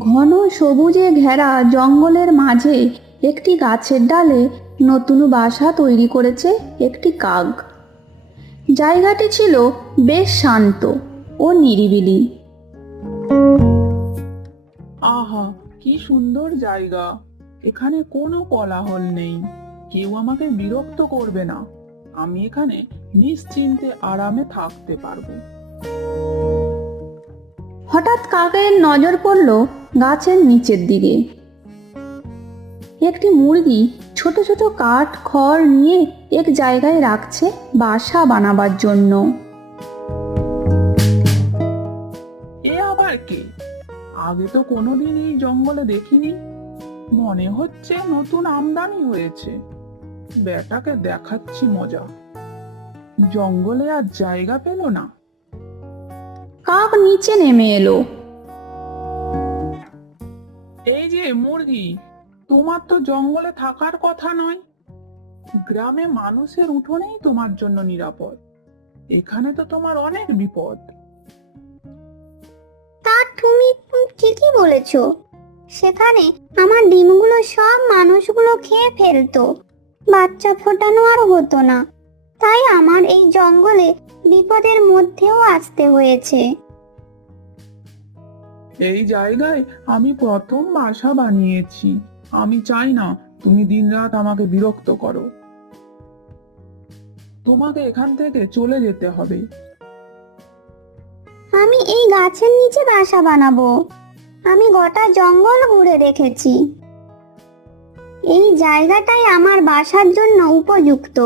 ঘন সবুজে ঘেরা জঙ্গলের মাঝে একটি গাছের ডালে নতুন বাসা তৈরি করেছে একটি কাক। জায়গাটি ছিল বেশ শান্ত ও নিরিবিলি। আহা, কি সুন্দর জায়গা! এখানে কোনো কোলাহল নেই, কেউ আমাকে বিরক্ত করবে না। আমি এখানে নিশ্চিন্তে আরামে থাকতে পারবো। হঠাৎ কাকের নজর পড়ল গাছের নিচের দিকে। একটি মুরগি ছোট ছোট কাঠ খড় নিয়ে এক জায়গায় রাখছে বাসা বানাবার জন্য। এ আবার কে? আগে তো কোনোদিন এই জঙ্গলে দেখিনি। মনে হচ্ছে নতুন আমদানি হয়েছে। বেটাকে দেখাচ্ছি মজা। জঙ্গলে আর জায়গা পেল না। কাক নিচে নেমে এলো। এই যে মুরগি, তোমার তো জঙ্গলে থাকার কথা নয়। গ্রামে মানুষের উঠোনেই তোমার জন্য নিরাপদ। এখানে তো তোমার অনেক বিপদ। তা তুমি ঠিকই বলেছো। সেখানে আমার ডিমগুলো সব মানুষগুলো খেয়ে ফেলতো, বাচ্চা ফোটানো আর হতো না। তাই আমার এই জঙ্গলে বিপদের মধ্যেও আসতে হয়েছে। এই জায়গায় আমি প্রথম বাসা বানিয়েছি। আমি চাই না তুমি দিনরাত আমাকে বিরক্ত করো। তোমাকে এখান থেকে চলে যেতে হবে। আমি এই গাছের নিচে বাসা বানাবো। আমি গোটা জঙ্গল ঘুরে দেখেছি। এই জায়গাটাই আমার বাসার জন্য উপযুক্ত।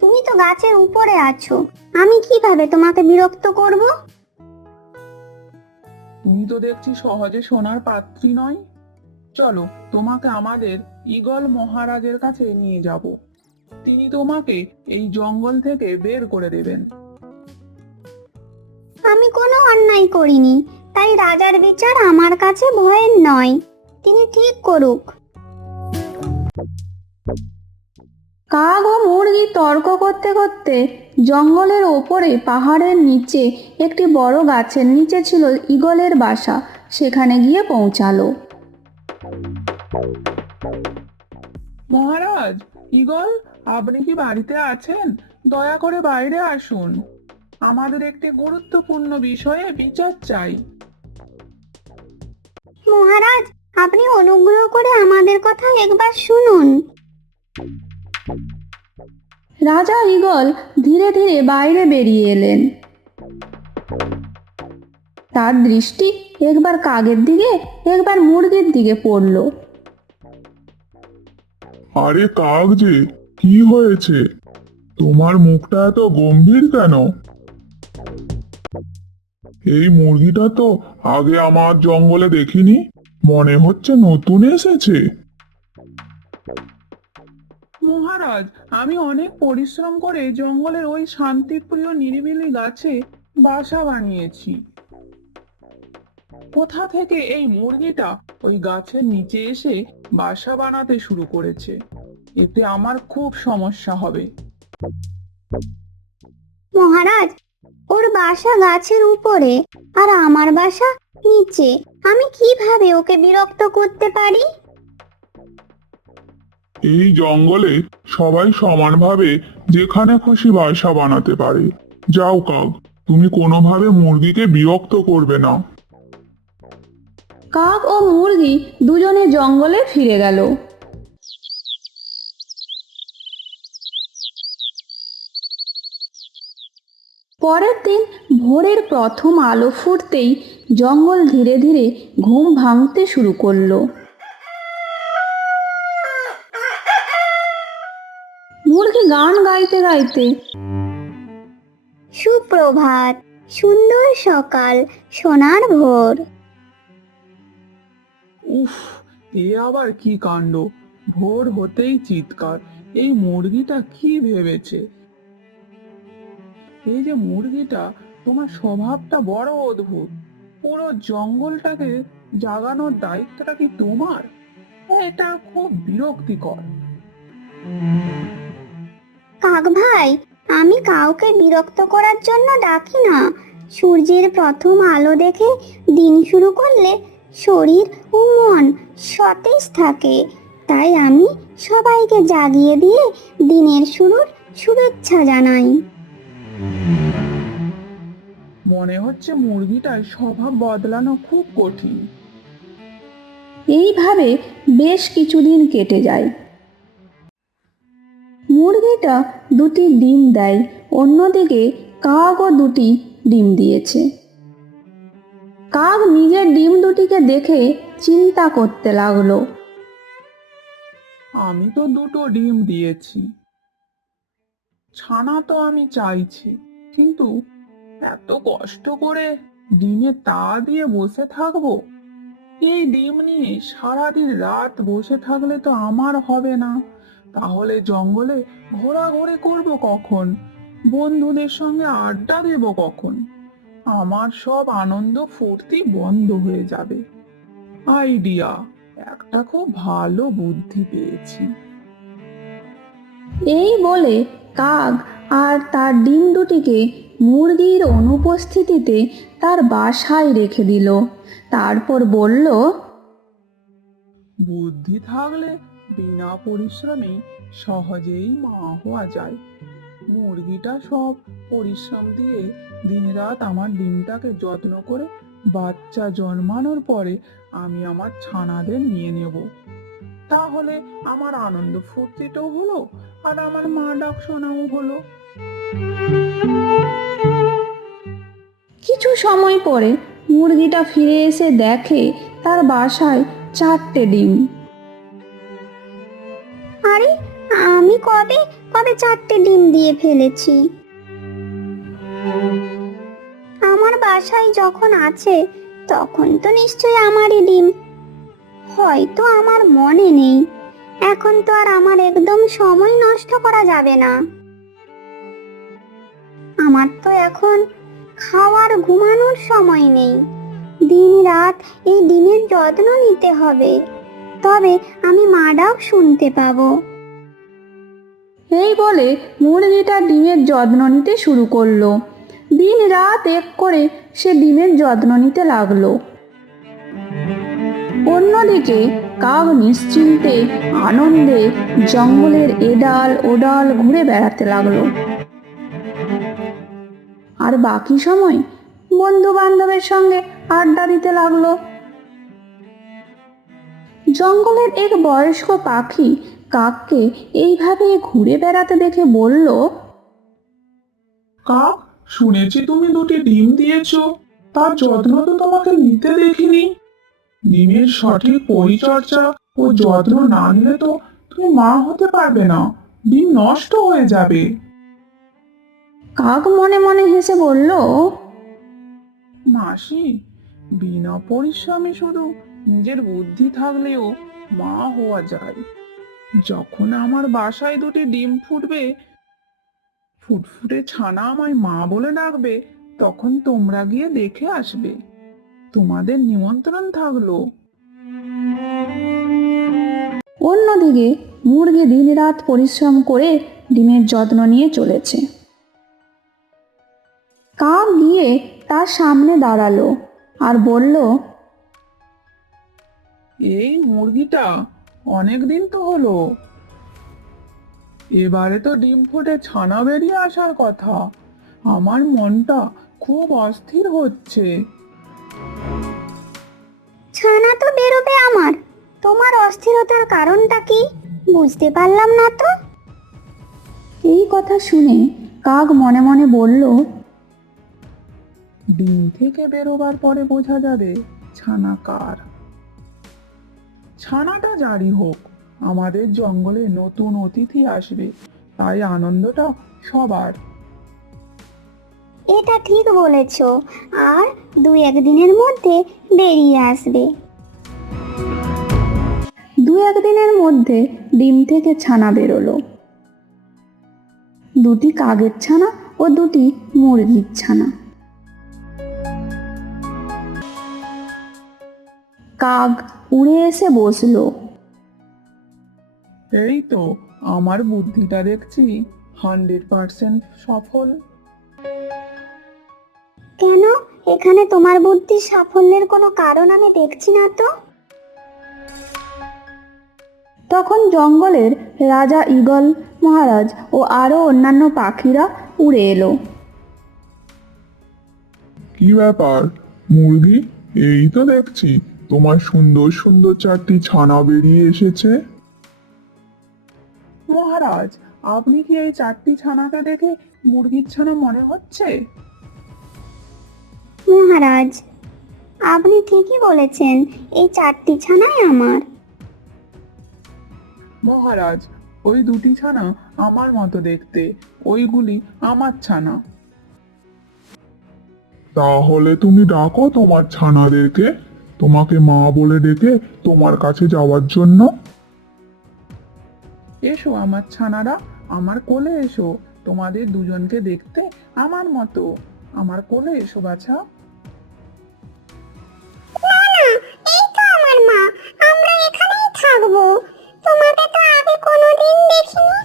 তুমি তো গাছের উপরে আছো, আমি কিভাবে তোমাকে বিরক্ত করব? তুমি তো দেখছি সহজে সোনার পাত্রী নয়। চলো, তোমাকে আমাদের ঈগল মহারাজের কাছে নিয়ে যাব। তিনি তোমাকে এই জঙ্গল থেকে বের করে দেবেন। আমি কোনো অন্যায় করিনি, তাই রাজার বিচার আমার কাছে ভয়ের নয়। তিনি ঠিক করুক। কাক ও মুরগি তর্ক করতে করতে জঙ্গলের ওপরে পাহাড়ের নিচে একটি বড় গাছের নিচে ছিল ঈগলের বাসা। সেখানে গিয়ে পৌঁছালো। মহারাজ, ঈগল, আপনি কি বাড়িতে আছেন? দয়া করে বাইরে আসুন। আমাদের একটি গুরুত্বপূর্ণ বিষয়ে বিচার চাই। মহারাজ, আপনি অনুগ্রহ করে আমাদের কথা একবার শুনুন। রাজা ঈগল ধীরে ধীরে বাইরে বেরিয়ে এলেন। তার দৃষ্টি একবার কাকের দিকে একবার মুরগির দিকে পড়ল। আরে কাক যে, কি হয়েছে? তোমার মুখটা এত গম্ভীর কেন? এই মুরগিটা তো আগে আমার জঙ্গলে দেখিনি, মনে হচ্ছে নতুন এসেছে। মহারাজ, আমি অনেক পরিশ্রম করে জঙ্গলের ওই শান্তিপ্রিয় নিরিবিলি গাছে বাসা বানিয়েছি। কোথা থেকে এই মুরগিটা ওই গাছের নিচে এসে বাসা বানাতে শুরু করেছে? এতে আমার খুব সমস্যা হবে। মহারাজ, ওর বাসা গাছের উপরে আর আমার বাসা নিচে। আমি কিভাবে ওকে বিরক্ত করতে পারি? এই জঙ্গলে সবাই সমানভাবে যেখানে খুশি বাসা বানাতে পারে। যাও কাক, তুমি কোনোভাবে মুরগিকে বিরক্ত করবে না। কাক ও মুরগি দুজনে জঙ্গলে ফিরে গেল। পরের দিন ভোরের প্রথম আলো ফুটতেই জঙ্গল ধীরে ধীরে ঘুম ভাঙতে শুরু করলো। মুরগি গান গাইতে গাইতে, সুপ্রভাত, সুন্দর সকাল, সোনার ভোর। উফ, এ আবার কি কাণ্ড! ভোর হতেই চিৎকার! এই মুরগিটা কি ভেবেছে? এই যে মুরগিটা, তোমার স্বভাবটা বড় অদ্ভুত। পুরো জঙ্গলটাকে জাগানোর দায়িত্বটা কি তোমার? এটা খুব বিরক্তিকর। কাক ভাই, আমি কাউকে বিরক্ত করার জন্য ডাকি না। সূর্যের প্রথম আলো দেখে দিন শুরু করলে শরীর ও মন সতেজ থাকে। তাই আমি সবাইকে জাগিয়ে দিয়ে দিনের শুরুর শুভেচ্ছা জানাই। মনে হচ্ছে মুরগিটার স্বভাব বদলানো খুব কঠিন। এইভাবে বেশ কিছুদিন কেটে যায়। মুরগিটা দুটি ডিম দেয়, অন্যদিকে কাকও দুটি ডিম দিয়েছে। কাক নিজের ডিম দুটিকে দেখে চিন্তা করতে লাগলো। আমি তো দুটো ডিম দিয়েছি, ছানা তো আমি চাইছি, কিন্তু এত কষ্ট করে ডিমে তা দিয়ে বসে থাকবো? এই ডিম নিয়ে সারাদিন রাত বসে থাকলে তো আমার হবে না। তাহলে জঙ্গলে ঘোরাঘুরি করব কখন? বন্ধুদের সঙ্গে আড্ডা দেব কখন? আমার সব আনন্দ ফুর্তি বন্ধ হয়ে যাবে। আইডিয়া! একটা খুব ভালো বুদ্ধি পেয়েছি। এই বলে কাক আর তার ডিম দুটিকে মুরগির অনুপস্থিতিতে তার বাসায় রেখে দিল। তারপর বলল, বুদ্ধি থাকলে বিনা পরিশ্রমে সহজেই মা হওয়া যায়। মুরগিটা সব পরিশ্রম দিয়ে দিনরাত আমার ডিমটাকে যত্ন করে বাচ্চা জন্মানোর পরে আমি আমার ছানাদের নিয়ে নেব। তাহলে আমার আনন্দ ফুর্তিটাও হলো, আর আমার মা ডাক শোনাও হলো। কিছু সময় পরে মুরগিটা ফিরে এসে দেখে তার বাসায় 4টে ডিম। আরে, আমি কবে কবে 4টে ডিম দিয়ে ফেলেছি? আমার বাসায় যখন আছে তখন তো নিশ্চয়ই আমারই ডিম। হয়তো আমার মনে নেই। এখন তো আর আমার একদম সময় নষ্ট করা যাবে না। আমার তো এখন খাওয়ার ঘুমানোর সময় নেই। দিন রাত এই ডিমের যত্ন নিতে হবে, তবে আমি মা ডাক শুনতে পাবো। এই বলে মুরগিটা ডিমের যত্ন নিতে শুরু করলো। দিন রাত এক করে সে ডিমের যত্ন নিতে লাগলো। অন্যদিকে কাক নিশ্চিন্তে আনন্দে জঙ্গলের এডাল ওডাল ঘুরে বেড়াতে লাগলো। আর বাকি সময় বন্ধু বান্ধবের সঙ্গে আড্ডা দিতে লাগলো। জঙ্গলের এক বয়স্ক পাখি কাককে এইভাবে ঘুরে বেড়াতে দেখে বলল, কাক, শুনেছি তুমি দুটি ডিম দিয়েছো, তার যত্ন তো তোমাকে নিতে দেখিনি। ডিমের সঠিক পরিচর্যা ও যত্ন না নিলে তো তুমি মা হতে পারবে না, ডিম নষ্ট হয়ে যাবে। কাক মনে মনে হেসে বলল, মাসি, বিনা পরিশ্রমে শুধু নিজের বুদ্ধি থাকলেও মা হওয়া যায়। যখন আমার বাসায় দুটি ডিম ফুটবে, ফুটফুটে ছানা আমায় মা বলে ডাকবে, তখন তোমরা গিয়ে দেখে আসবে। তোমাদের নিমন্ত্রণ থাকলো। অন্যদিকে মুরগি দিনরাত পরিশ্রম করে ডিমের যত্ন নিয়ে চলেছে। কাক গিয়ে তার সামনে দাঁড়ালো আর বলল, এই মুরগিটা অনেক দিন তো হলো, এবারে তো ডিম ফুটে ছানা বেরিয়ে আসার কথা। আমার মনটা খুব অস্থির হচ্ছে। ছানা তো বেরোবে আমার। তোমার অস্থিরতার কারণটা কি বুঝতে পারলাম না তো। এই কথা শুনে কাক মনে মনে বলল, ডিম থেকে বেরোবার পরে বোঝা যাবে ছানা কার। ছানাটা জারি হোক, আমাদের জঙ্গলে নতুন অতিথি আসবে, তাই আনন্দটা সবার। এটা ঠিক বলেছো। আর 2-1 দিনের মধ্যে বেরিয়ে আসবে। 2-1 দিনের মধ্যে ডিম থেকে ছানা বেরোলো। দুটি কাকের ছানা ও দুটি মুরগির ছানা। কাক উড়ে এসে বসলো। এই তো, আমার বুদ্ধিটা দেখছি 100% সফল। কেন এখানে তোমার বুদ্ধির সাফল্যের কোনো কারণ আমি দেখছি না তো। তখন জঙ্গলের রাজা ঈগল মহারাজ ও আরও অন্যান্য পাখিরা উড়ে এলো। কি ব্যাপার মুরগি? এই তো দেখছি তোমার সুন্দর সুন্দর 4টি ছানা বেরিয়ে এসেছে। মহারাজ, আপনি কি এই 4টি ছানাকে দেখে মুরগির ছানা মনে হচ্ছে? মহারাজ, আপনি ঠিকই বলেছেন, এই 4টি ছানাই আমার। মহারাজ, ওই 2টি ছানা আমার মতো দেখতে, ওইগুলি আমার ছানা। তাহলে তুমি ডাকো তোমার ছানাদেরকে, তোমাকে মা বলে ডেকে তোমার কাছে যাওয়ার জন্য। এসো আমার ছানারা, আমার কোলে এসো। তোমাদের দুজনকে দেখতে আমার মতো। আমার কোলে এসো বাছা। এই তো আমার মা, আমরা এখানেই থাকবো। তোমাকে তো আগে কোনোদিন দেখিনি।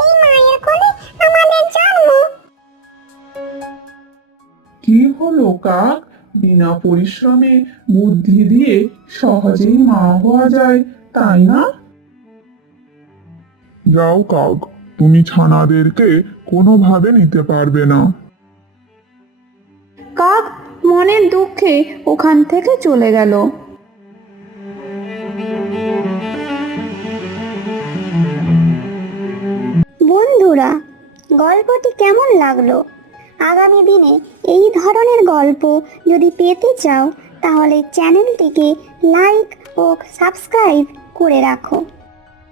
এই মায়ের কোলে আমাদের জন্ম। কি হলো কাক? বিনা পরিশ্রমে বুদ্ধি দিয়ে সহজেই মা হওয়া যায়, তাই না? যাও কাক, তুমি ছানাদেরকে কোনোভাবে নিতে পারবে না। কাক মনের দুঃখে ওখান থেকে চলে গেল। বন্ধুরা, গল্পটি কেমন লাগলো? আগামী দিনে এই ধরনের গল্প যদি পেতে চাও তাহলে চ্যানেলটিকে লাইক ও সাবস্ক্রাইব করে রাখো।